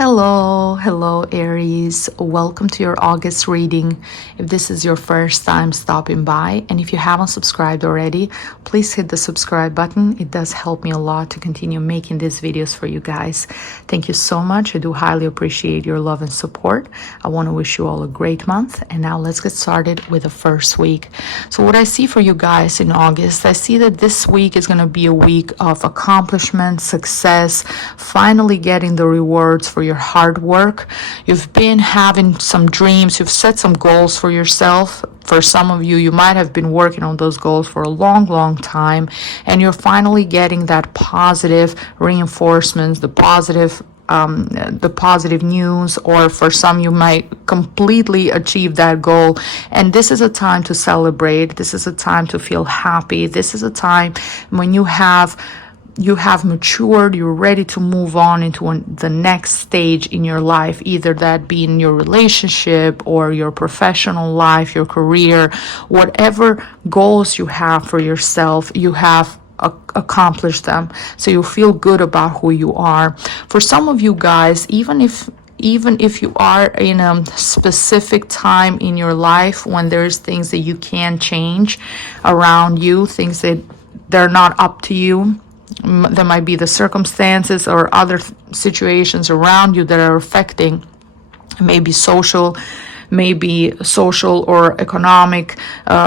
Hello, Aries. Welcome to your August reading. If this is your first time stopping by, and if you haven't subscribed already, please hit the subscribe button. It does help me a lot to continue making these videos for you guys. Thank you so much. I do highly appreciate your love and support. I want to wish you all a great month. And now let's get started with the first week. So what I see for you guys in August, I see that this week is going to be a week of accomplishment, success, finally getting the rewards for your hard work. You've been having some dreams, you've set some goals for yourself. For some of you, you might have been working on those goals for a long time, and you're finally getting that positive reinforcements, the positive news, or for some you might completely achieve that goal. And this is a time to celebrate. This is a time to feel happy. This is a time when you have matured, you're ready to move on into the next stage in your life, either that be in your relationship or your professional life, your career, whatever goals you have for yourself, you have accomplished them. So you feel good about who you are. For some of you guys, even if you are in a specific time in your life when there's things that you can change around you, things that they're not up to you, there might be the circumstances or other situations around you that are affecting, maybe social or economic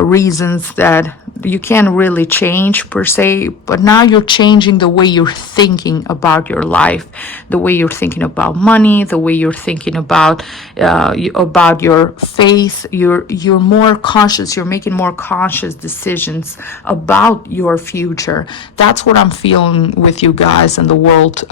reasons that you can't really change per se, but now you're changing the way you're thinking about your life, the way you're thinking about money, the way you're thinking about your faith. You're more conscious, you're making more conscious decisions about your future. That's what I'm feeling with you guys in the world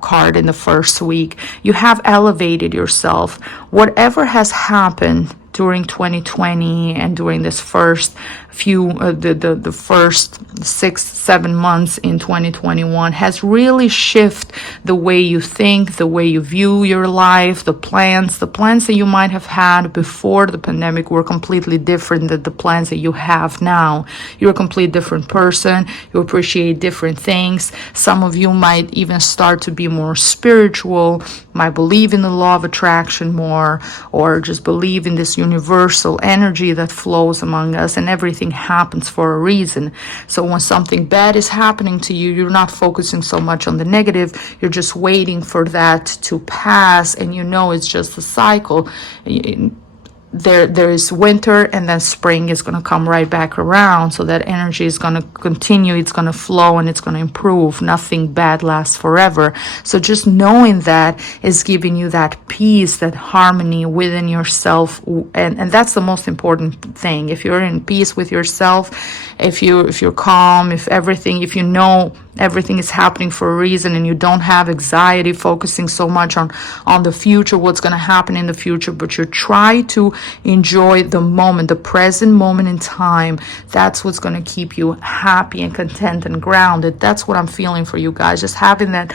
card in the first week. You have elevated yourself. Whatever has happened during 2020 and during this first the first 6-7 months in 2021 has really shifted the way you think, the way you view your life. The plans that you might have had before the pandemic were completely different than the plans that you have now. You're a completely different person. You appreciate different things. Some of you might even start to be more spiritual, might believe in the law of attraction more, or just believe in this universal energy that flows among us, and everything happens for a reason. So when something bad is happening to you, you're not focusing so much on the negative. You're just waiting for that to pass, and it's just a cycle. There is winter, and then spring is going to come right back around. So that energy is going to continue, it's going to flow, and it's going to improve. Nothing bad lasts forever. So just knowing that is giving you that peace, that harmony within yourself, and that's the most important thing. If you're in peace with yourself, if you're calm, if you know everything is happening for a reason, and you don't have anxiety focusing so much on the future, what's going to happen in the future, but you try to enjoy the moment, the present moment in time. That's what's going to keep you happy and content and grounded. That's what I'm feeling for you guys. Just having that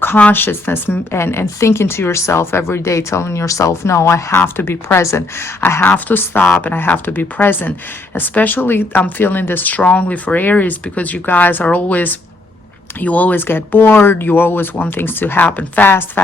consciousness and thinking to yourself every day, telling yourself, no, I have to be present. I have to stop and I have to be present. Especially, I'm feeling this strongly for Aries, because you guys are always get bored. You always want things to happen fast.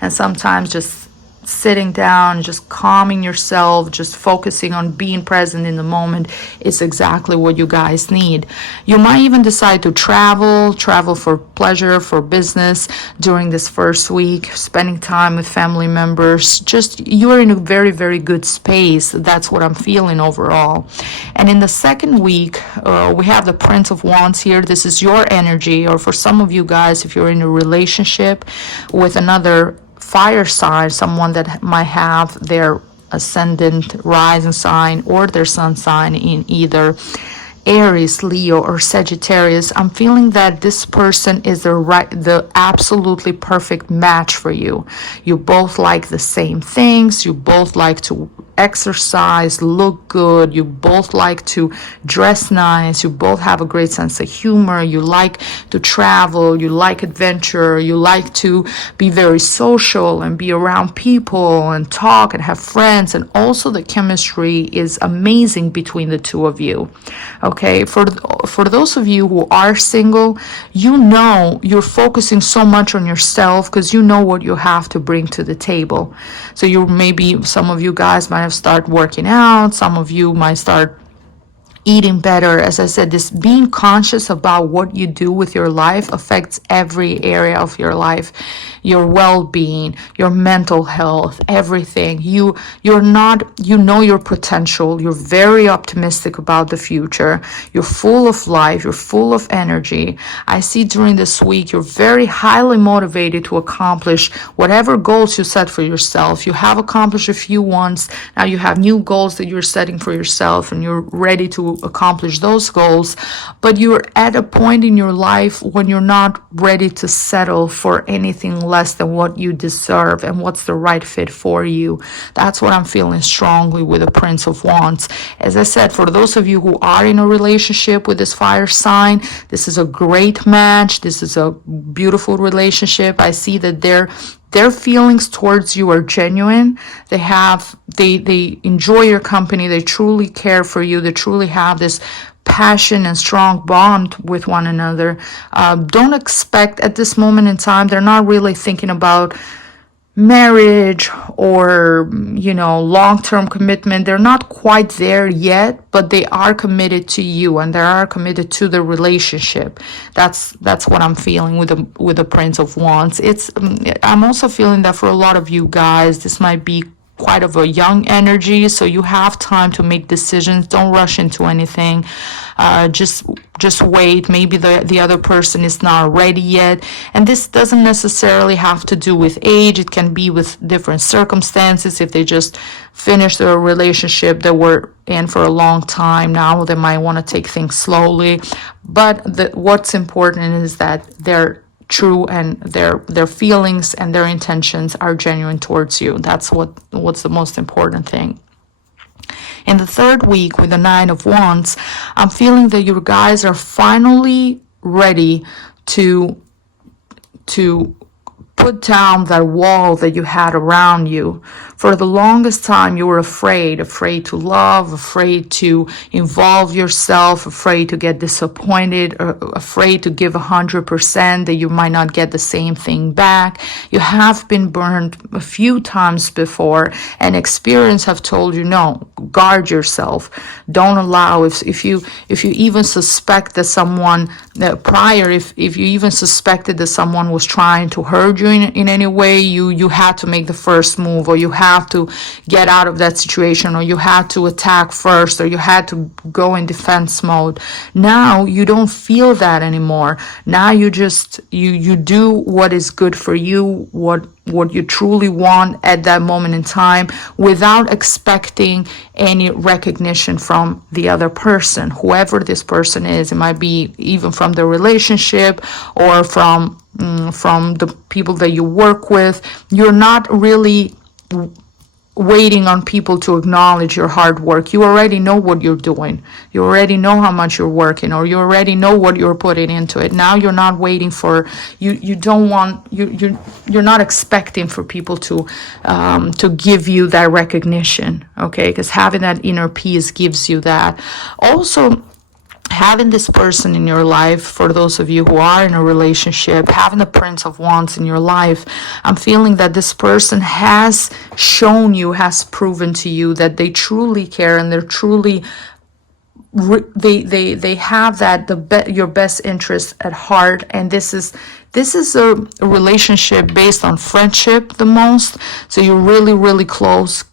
And sometimes just sitting down, just calming yourself, just focusing on being present in the moment is exactly what you guys need. You might even decide to travel for pleasure, for business during this first week, spending time with family members. Just you're in a very good space. That's what I'm feeling overall. And in the second week, we have the Prince of Wands here. This is your energy, or for some of you guys, if you're in a relationship with another fire sign, someone that might have their ascendant, rising sign, or their sun sign in either Aries, Leo, or Sagittarius. I'm feeling that this person is the absolutely perfect match for you. You both like the same things. You both like to exercise, look good, you both like to dress nice, you both have a great sense of humor, you like to travel, you like adventure, you like to be very social and be around people and talk and have friends, and also the chemistry is amazing between the two of you. Okay, for those of you who are single, you know you're focusing so much on yourself because you know what you have to bring to the table. So you maybe some of you guys might have started working out, some of you might start eating better. As I said, this being conscious about what you do with your life affects every area of your life, your well-being, your mental health, everything. You're not, you know your potential, you're very optimistic about the future, you're full of life, you're full of energy. I see during this week you're very highly motivated to accomplish whatever goals you set for yourself. You have accomplished a few once, now you have new goals that you're setting for yourself and you're ready to accomplish those goals, but you're at a point in your life when you're not ready to settle for anything less than what you deserve and what's the right fit for you. That's what I'm feeling strongly with the Prince of Wands. As I said, for those of you who are in a relationship with this fire sign, this is a great match. This is a beautiful relationship. I see that their feelings towards you are genuine. They enjoy your company. They truly care for you. They truly have this passion and strong bond with one another. Don't expect at this moment in time, they're not really thinking about marriage or long-term commitment. They're not quite there yet, but they are committed to you and they are committed to the relationship. That's what I'm feeling with the Prince of Wands. I'm also feeling that for a lot of you guys, this might be quite of a young energy, so you have time to make decisions. Don't rush into anything. Just wait. Maybe the other person is not ready yet, and this doesn't necessarily have to do with age. It can be with different circumstances. If they just finished their relationship that were in for a long time, now they might want to take things slowly. But what's important is that they're true and their feelings and their intentions are genuine towards you. That's what's the most important thing. In the third week with the Nine of Wands, I'm feeling that you guys are finally ready to put down that wall that you had around you. For the longest time, you were afraid to love, afraid to involve yourself, afraid to get disappointed, afraid to give 100%, that you might not get the same thing back. You have been burned a few times before, and experience have told you, no, guard yourself. Don't allow, if you even suspect that someone, if you even suspected that someone was trying to hurt you in any way, you had to make the first move, or you have to get out of that situation, or you had to attack first, or you had to go in defense mode. Now you don't feel that anymore. Now you just you do what is good for you, what you truly want at that moment in time, without expecting any recognition from the other person, whoever this person is. It might be even from the relationship or from the people that you work with. You're not really waiting on people to acknowledge your hard work. You already know what you're doing. You already know how much you're working, or you already know what you're putting into it. Now you're not waiting for you don't want you're not expecting for people to give you that recognition, okay? Because having that inner peace gives you that. Also, having this person in your life, for those of you who are in a relationship, having the Prince of Wands in your life, I'm feeling that this person has shown you, has proven to you that they truly care, and they're truly they have your best interest at heart. And this is a relationship based on friendship the most. So you're really close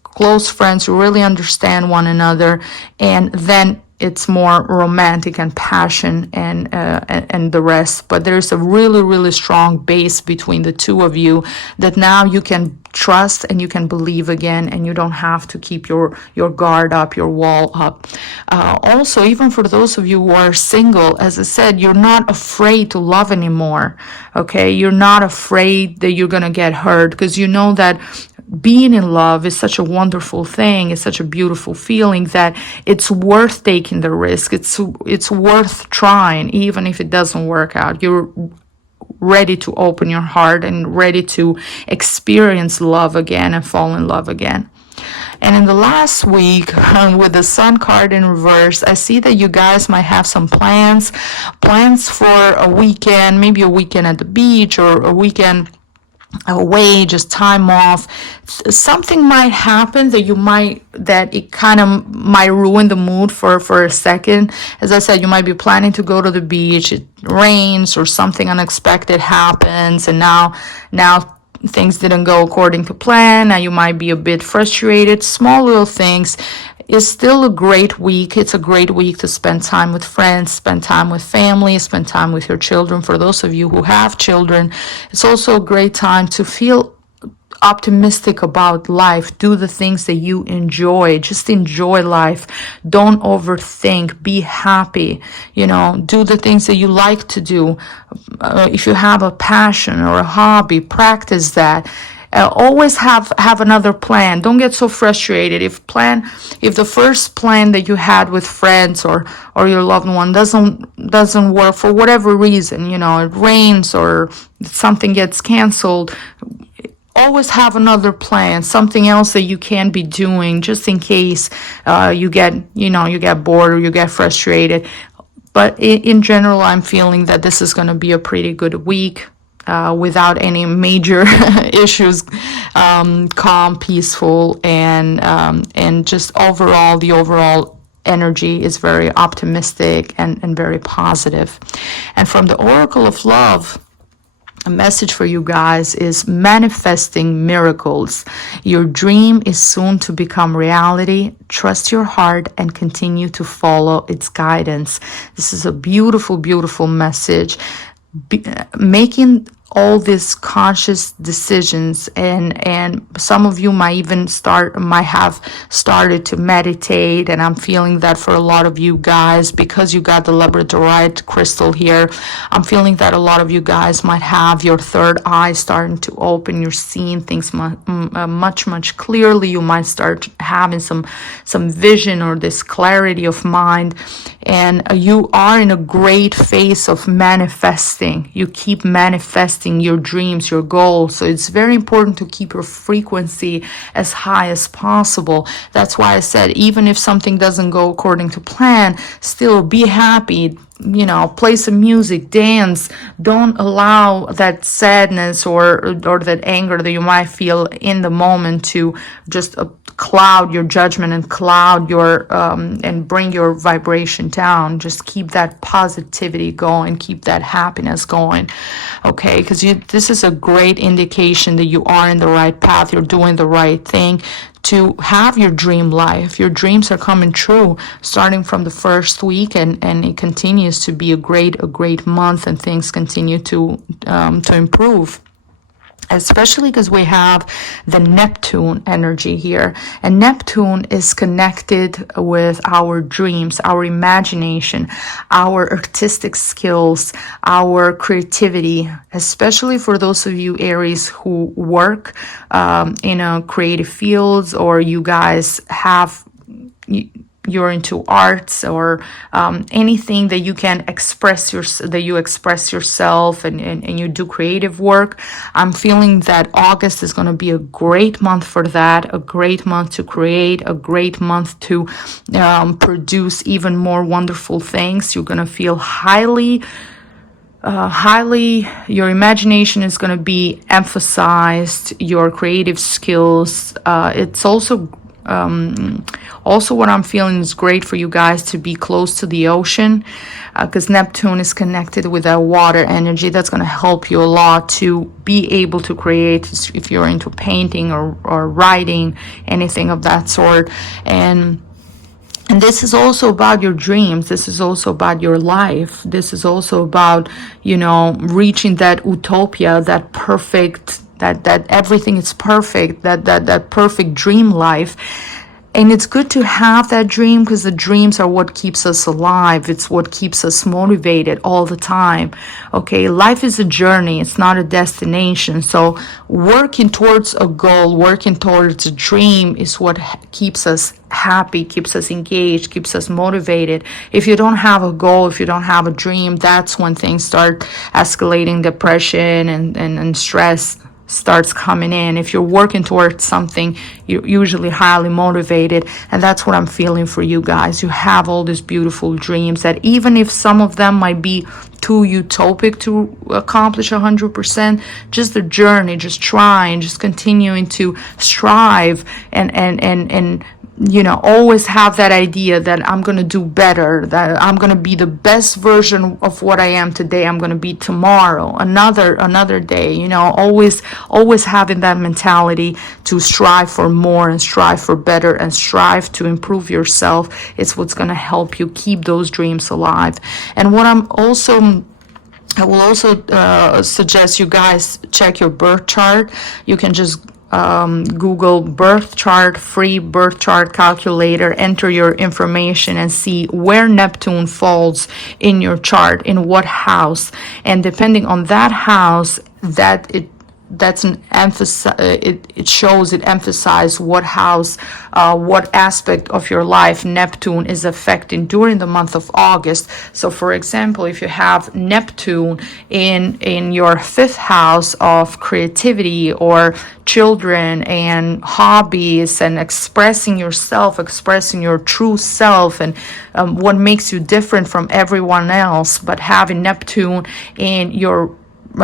friends. You really understand one another, and then it's more romantic and passion and the rest. But there's a really strong base between the two of you that now you can trust and you can believe again, and you don't have to keep your guard up, your wall up. Also, even for those of you who are single, as I said, you're not afraid to love anymore, okay? You're not afraid that you're gonna get hurt, because you know that being in love is such a wonderful thing. It's such a beautiful feeling that it's worth taking the risk. It's worth trying, even if it doesn't work out. You're ready to open your heart and ready to experience love again and fall in love again. And in the last week, with the Sun card in reverse, I see that you guys might have some plans for a weekend, maybe a weekend at the beach or a weekend away, just time off. Something might happen that it kind of might ruin the mood for a second. As I said, you might be planning to go to the beach, it rains or something unexpected happens, and now things didn't go according to plan. Now you might be a bit frustrated. Small little things. It's still a great week. It's a great week to spend time with friends, spend time with family, spend time with your children. For those of you who have children, it's also a great time to feel optimistic about life. Do the things that you enjoy. Just enjoy life. Don't overthink. Be happy. Do the things that you like to do. If you have a passion or a hobby, practice that. Always have another plan. Don't get so frustrated if the first plan that you had with friends or your loved one doesn't work for whatever reason, it rains or something gets canceled. Always have another plan, something else that you can be doing just in case you get bored or you get frustrated. But in general, I'm feeling that this is going to be a pretty good week without any major issues. Calm, peaceful, and just the overall energy is very optimistic and very positive. And from the Oracle of Love, a message for you guys is manifesting miracles. Your dream is soon to become reality. Trust your heart and continue to follow its guidance. This is a beautiful, beautiful message. Making all these conscious decisions, and some of you might have started to meditate, and I'm feeling that for a lot of you guys, because you got the labradorite crystal here, I'm feeling that a lot of you guys might have your third eye starting to open. You're seeing things much clearly. You might start having some vision or this clarity of mind, and you are in a great phase of manifesting. You keep manifesting your dreams, your goals. So it's very important to keep your frequency as high as possible. That's why I said, even if something doesn't go according to plan, still be happy. Play some music, dance. Don't allow that sadness or that anger that you might feel in the moment to just cloud your judgment and cloud your and bring your vibration down. Just keep that positivity going, keep that happiness going, okay? Because this is a great indication that you are in the right path, you're doing the right thing to have your dream life. Your dreams are coming true starting from the first week, and it continues to be a great month, and things continue to improve. Especially because we have the Neptune energy here. And Neptune is connected with our dreams, our imagination, our artistic skills, our creativity, especially for those of you Aries who work in a creative fields, or you guys you're into arts or anything that you can express yourself and you do creative work. I'm feeling that August is going to be a great month for that, a great month to create, a great month to produce even more wonderful things. You're going to feel highly, your imagination is going to be emphasized, your creative skills. It's also what I'm feeling is great for you guys to be close to the ocean, because Neptune is connected with that water energy. That's going to help you a lot to be able to create, if you're into painting or writing, anything of that sort. And this is also about your dreams. This is also about your life. This is also about, reaching that utopia, that perfect, that everything is perfect, that perfect dream life. And it's good to have that dream, because the dreams are what keeps us alive. It's what keeps us motivated all the time. Okay, life is a journey, it's not a destination. So working towards a goal, working towards a dream is what keeps us happy, keeps us engaged, keeps us motivated. If you don't have a goal, if you don't have a dream, that's when things start escalating. Depression and stress starts coming in. If you're working towards something, you're usually highly motivated, and that's what I'm feeling for you guys. You have all these beautiful dreams that, even if some of them might be too utopic to accomplish 100%, just the journey, just trying, just continuing to strive, and you know, always have that idea that I'm going to do better, that I'm going to be the best version of what I am today. I'm going to be tomorrow, another day, you know, always having that mentality to strive for more and strive for better and strive to improve yourself. It's what's going to help you keep those dreams alive. And what I will also suggest you guys check your birth chart. You can just Google birth chart, free birth chart calculator, enter your information and see where Neptune falls in your chart, in what house, and depending on that house, that's an emphasis. It shows, it emphasizes what house, what aspect of your life Neptune is affecting during the month of August. So for example, if you have Neptune in your fifth house of creativity or children and hobbies and expressing yourself, expressing your true self, and what makes you different from everyone else, but having Neptune in your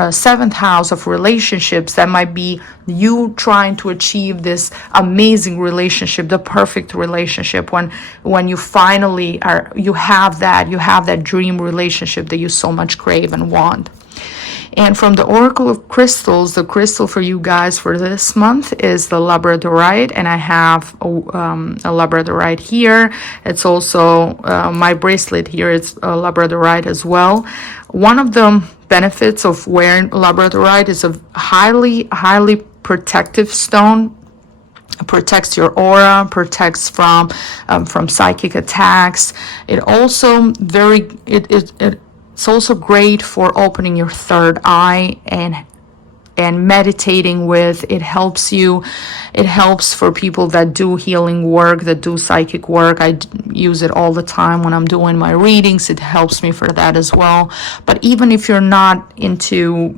seventh house of relationships, that might be you trying to achieve this amazing relationship, the perfect relationship, when you finally you have that dream relationship that you so much crave and want. And from the Oracle of Crystals, the crystal for you guys for this month is the Labradorite, and I have a Labradorite here. It's also my bracelet here, it's a Labradorite as well. One of the benefits of wearing Labradorite is a highly protective stone. It protects your aura, protects from psychic attacks. It also it's also great for opening your third eye and meditating with. It helps for people that do healing work, that do psychic work. I use it all the time when I'm doing my readings. It helps me for that as well. But even if you're not into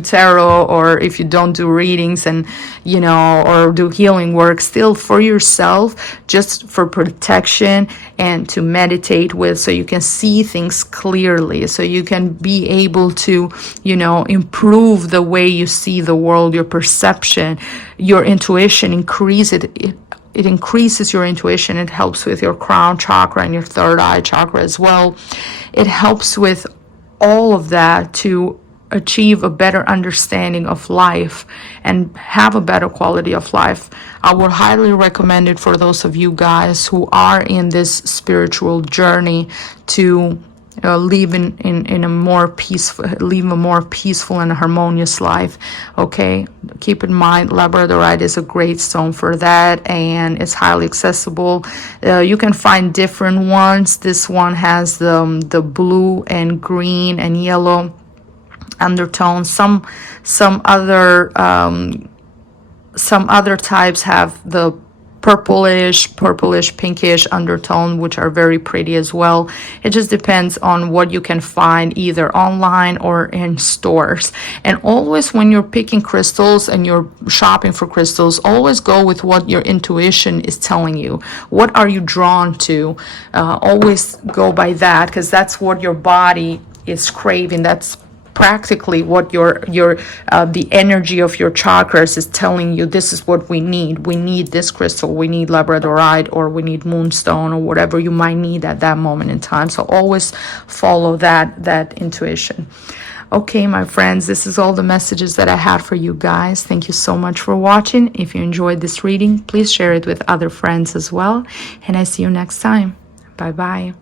tarot, or if you don't do readings and or do healing work, still for yourself, just for protection and to meditate with, so you can see things clearly, so you can be able to improve the way you see the world, your perception, your intuition, increase it. It increases your intuition. It helps with your crown chakra and your third eye chakra as well. It helps with all of that to achieve a better understanding of life and have a better quality of life. I would highly recommend it for those of you guys who are in this spiritual journey to live in a more peaceful and harmonious life. Okay, keep in mind Labradorite is a great stone for that, and it's highly accessible. You can find different ones. This one has the blue and green and yellow undertones. Some other types have the purplish pinkish undertone, which are very pretty as well. It just depends on what you can find either online or in stores. And always when you're picking crystals and you're shopping for crystals, always go with what your intuition is telling you. What are you drawn to? Always go by that, because that's what your body is craving. That's practically what the energy of your chakras is telling you. This is what we need. We need this crystal. We need Labradorite, or we need moonstone, or whatever you might need at that moment in time. So always follow that intuition. Okay, my friends, this is all the messages that I had for you guys. Thank you so much for watching. If you enjoyed this reading, please share it with other friends as well. And I see you next time. Bye bye.